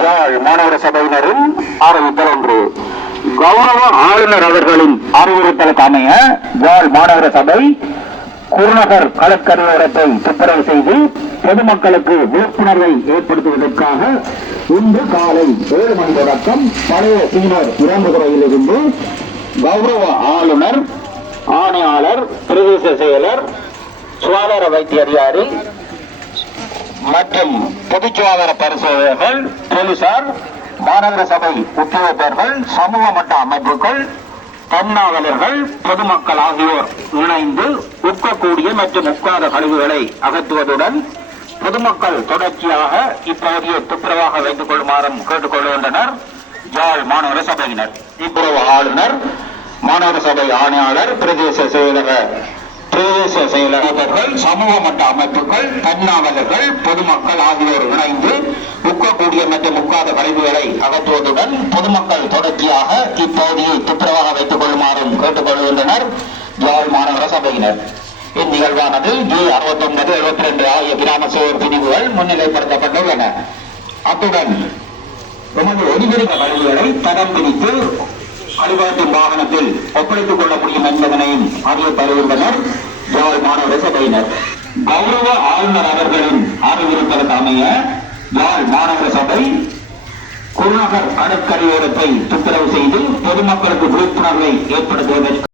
யாழ் மாநகர சபையினரும் ஆரம்பித்தல் ஒன்று. கௌரவ ஆளுநர் அவர்களின் அறிவுறுத்தலுக்கு அமைய யாழ் மாநகர சபை குருநகர் கடற்கரையோரத்தை துப்புரவு செய்து பொதுமக்களுக்கு விழிப்புணர்வை ஏற்படுத்துவதற்காக இன்று காலை ஏழு மணி தொடக்கம் பழைய சீனர் இருந்து கௌரவ ஆளுநர் ஆணையாளர் பிரதேச செயலர் சுகாதார வைத்திய அதிகாரி மற்றும் பொது சுகாதார பரிசோதகர்கள் போலீசார் மாநகர சபை உத்தியோகத்தர்கள் சமூக மட்ட அமைப்புகள் தன்னாவலர்கள் பொதுமக்கள் ஆகியோர் இணைந்து உட்கக்கூடிய மற்றும் உட்காத கழிவுகளை அகற்றுவதுடன் பொதுமக்கள் தொடர்ச்சியாக இப்பகுதியை துப்புரவாக வைத்துக் கொள்ளுமாறும் கேட்டுக்கொள்கின்றனர். யாழ் மாநகர சபையினர். துப்புரவு ஆளுநர் மாநகர சபை ஆணையாளர் பிரதேச செயலக பிரதேச செயலகர்கள் சமூக மட்ட அமைப்புகள் தன்னாவலர்கள் பொதுமக்கள் ஆகியோர் இணைந்து முக்கக்கூடிய மற்றும் உட்காத கழிவுகளை அகற்றுவதுடன் பொதுமக்கள் தொடர்ச்சியாக இப்பகுதியை துப்புரவாக வைத்துக் கொள்ளுமாறும் கேட்டுக்கொள்கின்றனர் யாழ் மாநகர சபையினர். இந்நிகழ்வானது ஜூ அறுபத்தி ஒன்பது எழுபத்தி ரெண்டு ஆகிய கிராம சேவர் பிரிவுகள் முன்னிலைப்படுத்தப்பட்டுள்ளன. அத்துடன் எமது ஒலிபெருக்க கழிவுகளை தரம் பிரித்து அலுவலகத்தின் வாகனத்தில் ஒப்படைத்துக் கொள்ள முடியும் என்பதனையும் அறிய தருகின்றனர் யாழ் மாநகர சபையினர் கௌரவ ஆளுநர் அவர்களின் அறிவுறுத்தலுக்கு அமைய யாழ் மாநகர சபை குருநகர் கடற்கரையோரத்தை துப்புரவு செய்து பொதுமக்களுக்கு விழிப்புணர்வை ஏற்படுத்துவதற்கு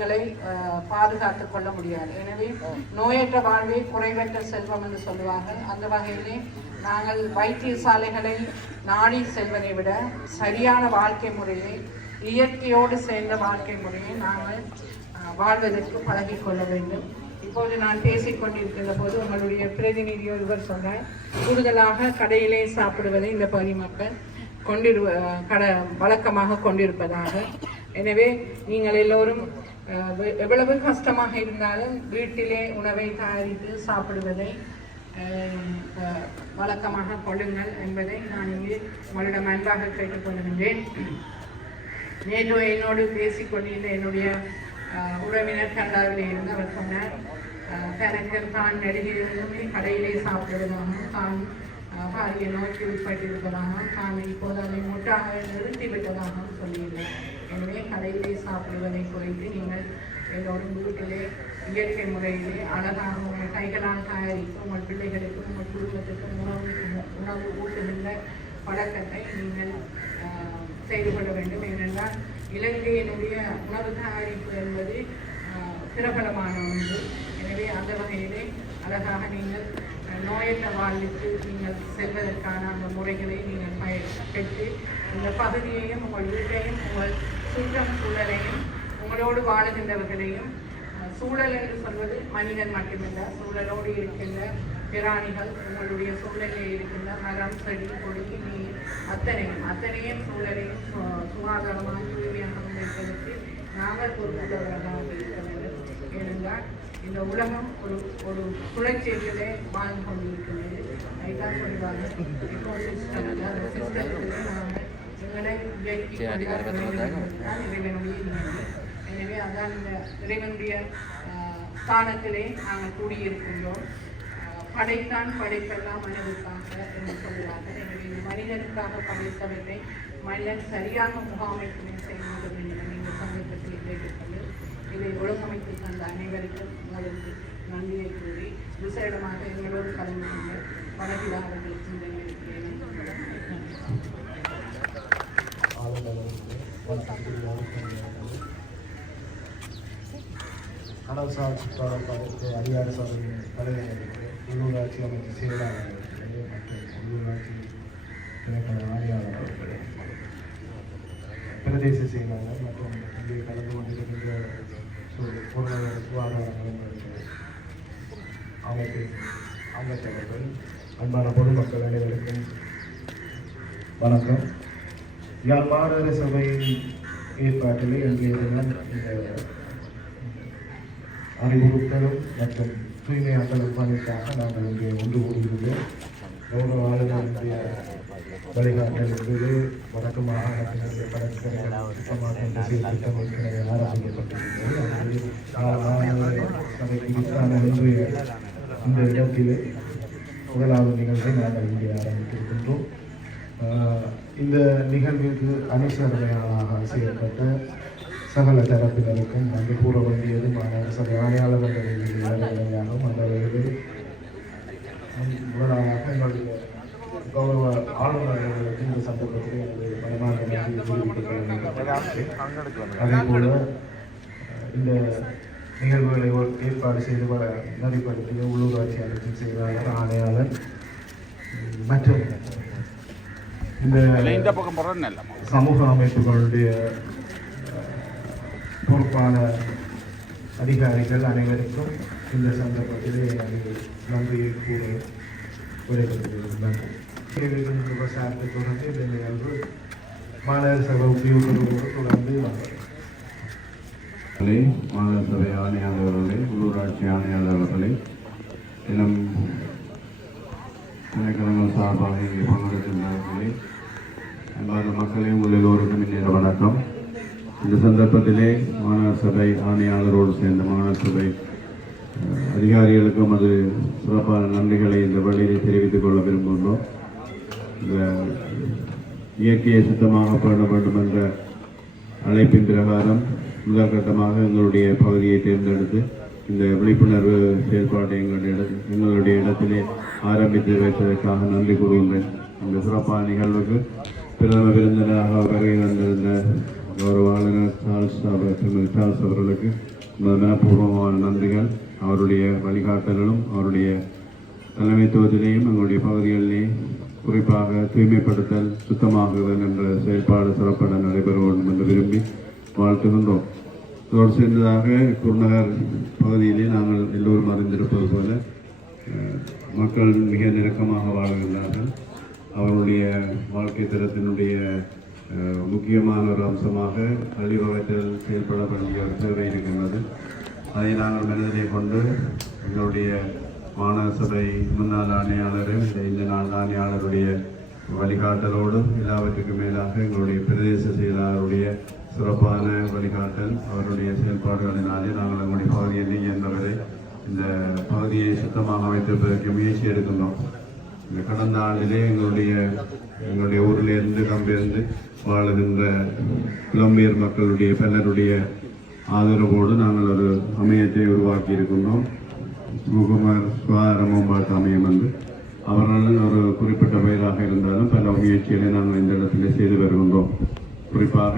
ங்களை பாதுகாத்துக் கொள்ள முடியாது. எனவே நோயற்ற வாழ்வே குறைவற்ற செல்வம் என்று சொல்லுவார்கள். அந்த வகையிலே நாங்கள் வைத்தியசாலைகளை நாடி செல்வதை விட சரியான வாழ்க்கை முறையை இயற்கையோடு சேர்ந்த வாழ்க்கை முறையை நாங்கள் வாழ்வதற்கு பழகிக்கொள்ள வேண்டும். இப்போது நான் பேசிக் கொண்டிருக்கிற போது உங்களுடைய பிரதிநிதி ஒருவர் சொன்னார் கூடுதலாக கடையிலே சாப்பிடுவதை இந்த பகுதி மக்கள் கொண்டிரு கட வழக்கமாக கொண்டிருப்பதாக. எனவே நீங்கள் எல்லோரும் எவ்வளவு கஷ்டமாக இருந்தாலும் வீட்டிலே உணவை தயாரித்து சாப்பிடுவதை வழக்கமாக கொள்ளுங்கள் என்பதை நான் இங்கே உங்களிடம் அன்பாக கேட்டுக்கொள்கின்றேன் நேற்று என்னோடு பேசிக் கொண்டிருந்த என்னுடைய உறவினர் கனடாவிலே இருந்து அவர் சொன்னார் தனக்கு தான் நெடுகிலுமே கடையிலே சாப்பிடுவதாகவும் தான் பாரிய நோக்கி உட்பட்டிருப்பதாகவும் தான் இப்போது அதை முட்டாக நிறுத்திவிட்டதாகவும் சொல்லியிருந்தேன் எனவே கடையிலே சாப்பிடுவதை குறித்து நீங்கள் எல்லோரும் வீட்டிலே இயற்கை முறையிலே அழகாகவும் கைகளால் தயாரித்து உங்கள் பிள்ளைகளுக்கும் உங்கள் குடும்பத்துக்கும் உணவு உணவு ஊட்டுகின்ற பழக்கத்தை நீங்கள் செய்து கொள்ள வேண்டும். ஏனென்றால் இலங்கையினுடைய உணவு தயாரிப்பு என்பது பிரபலமான ஒன்று. எனவே அந்த வகையிலே அழகாக நீங்கள் நோயற்ற வாழ்வுக்கு நீங்கள் செல்வதற்கான அந்த முறைகளை நீங்கள் பய பெற்று இந்த பகுதியையும் உங்கள் வீட்டையும் உங்கள் சுற்றம் சூழலையும் உங்களோடு வாழுகின்றவர்களையும் சூழல் என்று சொல்வது மனிதன் மட்டுமல்ல சூழலோடு இருக்கின்ற பிராணிகள் உங்களுடைய சூழலில் இருக்கின்ற மரம் செடி கொடி நீர் அத்தனையும் அத்தனையும் சூழலையும் சுகாதாரமாக தூய்மையாக வைப்பதற்கு நாங்கள் பொறுப்புள்ளவர்களாக இருக்க வேண்டும் ஏனென்றால் இந்த உலகம் ஒரு ஒரு சுழற்சியிலே வாழ்ந்து கொண்டிருக்கிறது. அதுதான் ecosystem, அதாவது systemத்திலே நாங்கள் எங்களை இயக்கி என்பதுதான் இறைவனுடைய. எனவே அதான் இந்த இறைவனுடைய ஸ்தானத்திலே நாங்கள் கூடியிருக்கின்றோம். படைத்தான் படைப்பெல்லாம் மனிதனுக்காக என்று சொல்கிறார்கள் எனவே மனிதனுக்காக படைத்தவற்றை மனிதன் சரியாக முகாமைத்துவம் செய்ய என்று என்ற இந்த சந்தர்ப்பத்தில் கேட்டுக்கொண்டு இதை ஒழுங்கமைத்து தந்த அனைவருக்கும் உங்களுக்கு நன்றியை கூறி விசேடமாக எங்களோடு கலந்து கொண்ட வடகிழ அவர்களுக்கு இந்த நேரத்திலே கடல்சார் சுற்றுலாப்பாருக்கு அதிகார சபை தலைவர் உள்ளூராட்சி அமைச்சர் செயலாளர் மற்றும் உள்ளூராட்சி திணைக்கள ஆணையாளர்களுக்கு பிரதேச செயலாளர் மற்றும் இங்கே கலந்து கொண்டிருக்கின்ற பொருளாதார சுகாதார நலன்களுக்கு அமைப்பின் அங்கத்தவர்கள் அன்பான பொதுமக்கள் அனைவருக்கும் வணக்கம். யாழ் மாநகர சபையின் ஏற்பாட்டிலே இன்றைய தினம் இந்த அறிவுறுத்தலும் மற்றும் தூய்மையாக்கல் பணிக்காக நாங்கள் இங்கே ஒன்று கூடியுள்ளோம் கௌரவ ஆளுநருடைய வழிகாட்டல் என்பது வடக்கு மாகாணத்தினுடைய கடற்கரை சுத்தமாக என்ற செயல் திட்டம் ஏற்கனவே ஆரம்பிக்கப்பட்டிருக்கிறது அதில் இன்றைய இந்த இடத்திலே முதலாவது நிகழ்வை நாங்கள் இங்கே ஆரம்பித்திருக்கின்றோம். இந்த நிகழ்விற்கு அனுசரணையாளராக செயல்பட்ட சகல தரப்பினருக்கும் நன்றி கூற வேண்டியது மாநகர சபை ஆணையாளர்களின் வேலையாகும் அந்த வேலையில் முதலாக எங்களுடைய கௌரவ ஆளுநர் அவர்களுக்கு இந்த சந்தர்ப்பத்தில் எனது மனமார்ந்த நன்றியை தெரிவித்துக். அதே போல இந்த நிகழ்வுகளை ஏற்பாடு செய்து வ- நெறிப்படுத்திய உள்ளூராட்சி அமைச்சின் செயலாளர் ஆணையாளர் மற்றும் இந்த சமூக அமைப்புகளுடைய பொறுப்பான அதிகாரிகள் அனைவருக்கும் இந்த சந்தர்ப்பத்திலே எனது நன்றியை கூற விடைபெறுகிறேன். கேள்விகள் விவசாயத்தை தொடர்ந்து இந்த நிகழ்வு மாநகர சபை உத்தியோகத்தோடு தொடர்ந்து மாநகர சபை ஆணையாளர்களே உள்ளூராட்சி ஆணையாளர்களே இன்னும் திணைக்களங்கள் சார்பாக இங்கே பங்கெடுக்கின்றார்களே எல்லாரும் மக்களே உங்கள் எல்லோருக்கும் இந்நேர வணக்கம். இந்த சந்தர்ப்பத்திலே மாநகர சபை ஆணையாளரோடு சேர்ந்த மாநகர சபை அதிகாரிகளுக்கும் அது சிறப்பான நன்றிகளை இந்த வழியில் தெரிவித்துக் கொள்ள விரும்புகின்றோம். இந்த இயற்கையை சுத்தமாக பண்ண வேண்டும் என்ற அழைப்பின் பிரகாரம் முதற்கட்டமாக எங்களுடைய பகுதியை தேர்ந்தெடுத்து இந்த விழிப்புணர்வு செயல்பாட்டை எங்களுடைய இட எங்களுடைய இடத்திலே ஆரம்பித்து வைத்ததற்காக நன்றி கூறுகின்றேன். இந்த சிறப்பான நிகழ்வுக்கு பிரதம விருந்தினராக வருகை வந்திருந்த கௌரவ ஆளுநர் அவர் திருமதி சார்ஸ் அவர்களுக்கு மனப்பூர்வமான நன்றிகள். அவருடைய வழிகாட்டலும் அவருடைய தலைமைத்துவத்திலேயும் எங்களுடைய பகுதிகளிலே குறிப்பாக தூய்மைப்படுத்தல் சுத்தமாகுதல் என்ற செயல்பாடு சிறப்பட நடைபெற வேண்டும் என்று விரும்பி வாழ்த்துகின்றோம். இதோடு சேர்ந்ததாக குருநகர் பகுதியிலே நாங்கள் எல்லோரும் அறிந்திருப்பது போல மக்கள் மிக நெருக்கமாக வாழ்கின்றார்கள். அவருடைய வாழ்க்கை தரத்தினுடைய முக்கியமான ஒரு அம்சமாக பள்ளிவகத்தில் செயல்பட வேண்டிய ஒரு தேவை இருக்கின்றது. அதை நாங்கள் மனதிலே கொண்டு எங்களுடைய மாநகர சபை முன்னாள் ஆணையாளரும் இந்த இந்த நாள் ஆணையாளருடைய வழிகாட்டலோடும் எல்லாவற்றுக்கும் மேலாக எங்களுடைய பிரதேச செயலாளருடைய சிறப்பான வழிகாட்டல் அவருடைய செயல்பாடுகளினாலே நாங்கள் எங்களுடைய பகுதியில் இயன்றவரை இந்த பகுதியை சுத்தமாக வைத்திருப்பதற்கு முயற்சி எடுக்கின்றோம். இந்த கடந்த ஆண்டிலே எங்களுடைய எங்களுடைய ஊரிலிருந்து கம்பியிருந்து வாழுகின்ற புலம்பெயர் மக்களுடைய பலருடைய ஆதரவோடு நாங்கள் ஒரு அமையத்தை உருவாக்கி இருக்கின்றோம். முகமர் சுகாதார மேம்பாட்டு அமையம் என்று. அவர்களும் ஒரு குறிப்பிட்ட பெயராக இருந்தாலும் பல முயற்சிகளை நாங்கள் இந்த இடத்துல செய்து வருகின்றோம். குறிப்பாக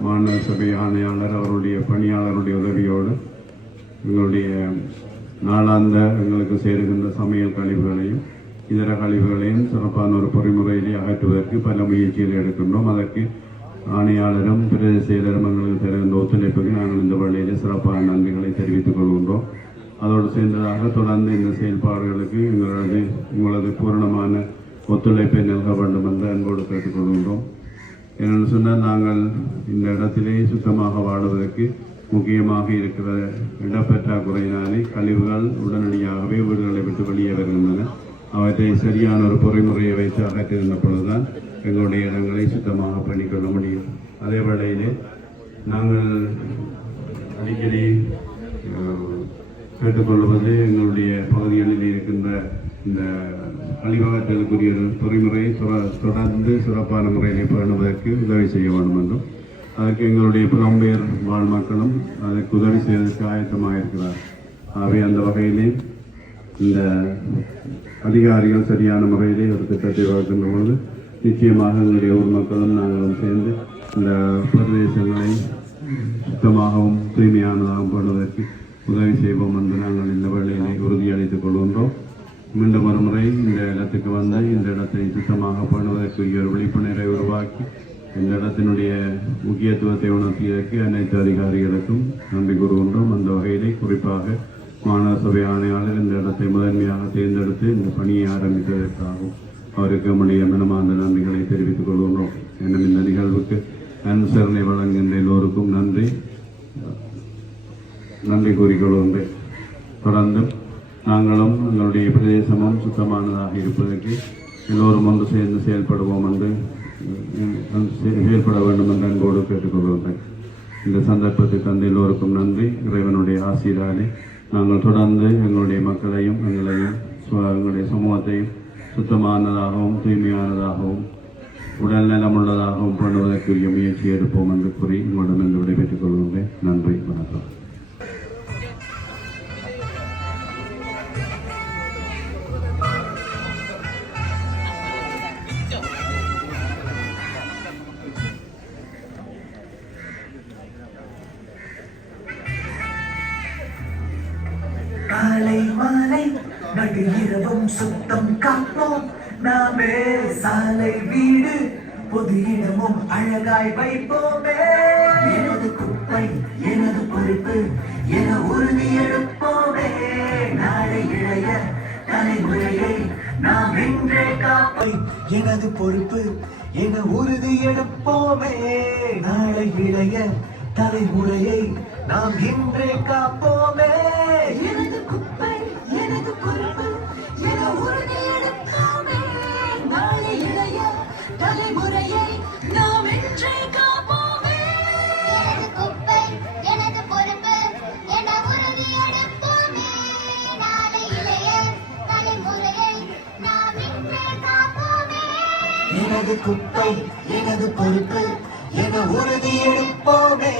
மாநில சபை ஆணையாளர் அவருடைய பணியாளருடைய உதவியோடு எங்களுடைய நாளாந்த எங்களுக்கு சேருகின்ற சமையல் கழிவுகளையும் இதர கழிவுகளையும் சிறப்பான ஒரு பொறிமுறையிலே அகற்றுவதற்கு பல முயற்சிகளை எடுக்கின்றோம். அதற்கு ஆணையாளரும் பிரதேச செயலரும் எங்களுக்கு தருகின்ற ஒத்துழைப்புக்கு நாங்கள் இந்த வழியிலே சிறப்பான நன்றிகளை தெரிவித்துக் கொள்கின்றோம். அதோடு சேர்ந்ததாக தொடர்ந்து இந்த செயல்பாடுகளுக்கு எங்களது உங்களது பூரணமான ஒத்துழைப்பை நல்க வேண்டும் என்று அன்போடு கேட்டுக்கொள்கின்றோம் என்னென்னு சொன்னால் நாங்கள் இந்த இடத்திலே சுத்தமாக வாடுவதற்கு முக்கியமாக இருக்கிற இடப்பற்றாக்குறையினாலே கழிவுகள் உடனடியாகவே வீடுகளை விட்டு வெளியே வருகின்றன. அவற்றை சரியான ஒரு பொறிமுறையை வைத்து அகற்றுகின்ற பொழுதுதான் எங்களுடைய இடங்களை சுத்தமாக பண்ணிக்கொள்ள முடியும். அதே வேளையிலே நாங்கள் அடிக்கடி கேட்டுக்கொள்வது எங்களுடைய பகுதிகளில் இருக்கின்ற இந்த அழிவகத்திற்குரிய ஒரு பொறிமுறை தொடர்ந்து சிறப்பான முறையிலே பேணுவதற்கு உதவி செய்ய வேண்டும் என்றும் அதற்கு எங்களுடைய புலம்பெயர் வாழ் மக்களும் அதற்கு உதவி செய்வதற்கு ஆயத்தமாக இருக்கிறார் ஆகவே அந்த வகையிலே இந்த அதிகாரிகள் சரியான முறையிலே ஒரு திட்டத்தை வகுக்கின்ற பொழுது நிச்சயமாக எங்களுடைய ஊர் மக்களும் நாங்களும் சேர்ந்து இந்த பிரதேசங்களை சுத்தமாகவும் தூய்மையானதாகவும் பண்ணுவதற்கு உதவி செய்வோம் என்று நாங்கள் இந்த வேளையிலே உறுதியளித்துக் கொள்கின்றோம். மீண்டும் ஒரு முறை இந்த இடத்துக்கு வந்து இந்த இடத்தை சுத்தமாக பண்ணுவதற்கு ஒரு விழிப்புணர்வை உருவாக்கி இந்த இடத்தினுடைய முக்கியத்துவத்தை உணர்த்தியதற்கு அனைத்து அதிகாரிகளுக்கும் நன்றி கூறுகின்றோம். அந்த வகையிலே குறிப்பாக மாநகர சபை ஆணையாளர் இந்த இடத்தை முதன்மையாக தேர்ந்தெடுத்து இந்த பணியை ஆரம்பித்ததற்காகவும் அவருக்கு நம்முடைய மனமார்ந்த நன்றிகளை தெரிவித்துக் கொள்கின்றோம். எனும் இந்த நிகழ்வுக்கு அனுசரணை வழங்குகின்ற எல்லோருக்கும் நன்றி. நன்றி கூறிக்கொள்கின்றேன் தொடர்ந்து நாங்களும் எங்களுடைய பிரதேசமும் சுத்தமானதாக இருப்பதற்கு எல்லோரும் ஒன்று சேர்ந்து செயல்படுவோம் என்று செயல்பட வேண்டும் என்று அன்போடு கேட்டுக்கொள்கின்றேன் இந்த சந்தர்ப்பத்தை தந்த எல்லோருக்கும் நன்றி. இறைவனுடைய ஆசீராலே நாங்கள் தொடர்ந்து எங்களுடைய மக்களையும் எங்களையும் எங்களுடைய சமூகத்தையும் சுத்தமானதாகவும் தூய்மையானதாகவும் உடல் நலமுள்ளதாகவும் பண்ணுவதற்குரிய முயற்சி எடுப்போம் என்று கூறி உங்களிடமிருந்து விடைபெற்றுக் கொள்கின்றேன். நன்றி வணக்கம். மாலை நடு இரவும் சுத்தம் காப்போம் நாமே சாலை வீடு பொது இடமும் அழகாய் வைப்போமே எனது குப்பை எனது பொறுப்பு என உறுதி எடுப்போமே நாளை இளைய தலைமுறையை நாம் இன்றே காப்பை எனது பொறுப்பு என உறுதி எடுப்போமே நாளை இளைய தலைமுறையை நாம் இன்றே காப்போமே எனது குப்பை எனது குப்பை எனது பொறுப்பு என உறுதி எடுப்போமே.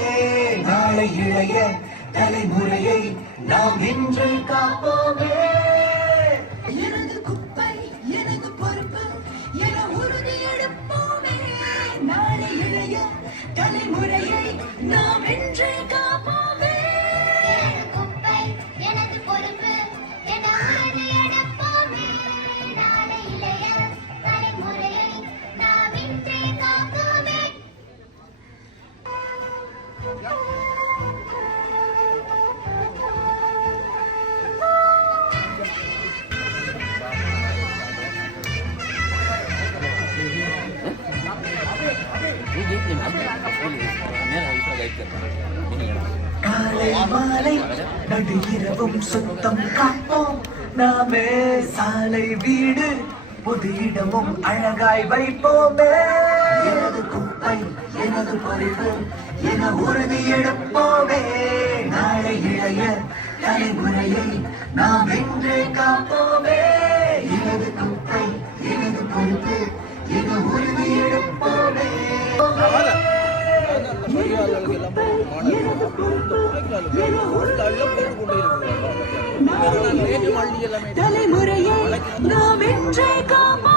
நாளை இளைய தலைமுறையை நாம் இன்று காப்போமே. எனது குப்பை எனது பொறுப்பு என உறுதி எடுப்போமே. நாளை இளைய தலைமுறையை நாம் இன்று காப்போமே. காலை மாலை நடு இரவும் சுத்தம் காப்போம். நாமே சாலை வீடு புது இடமும் அழகாய் வைப்போமே. எனது குப்பை எனது பொறுப்பு என உறுதி எடுப்போமே. நாளை இளைய தலைமுறையை நாம் இன்றே காப்போமே. எனது குப்பை எனது பொறுப்பு தலைமுறையை நாம் இன்றே காமா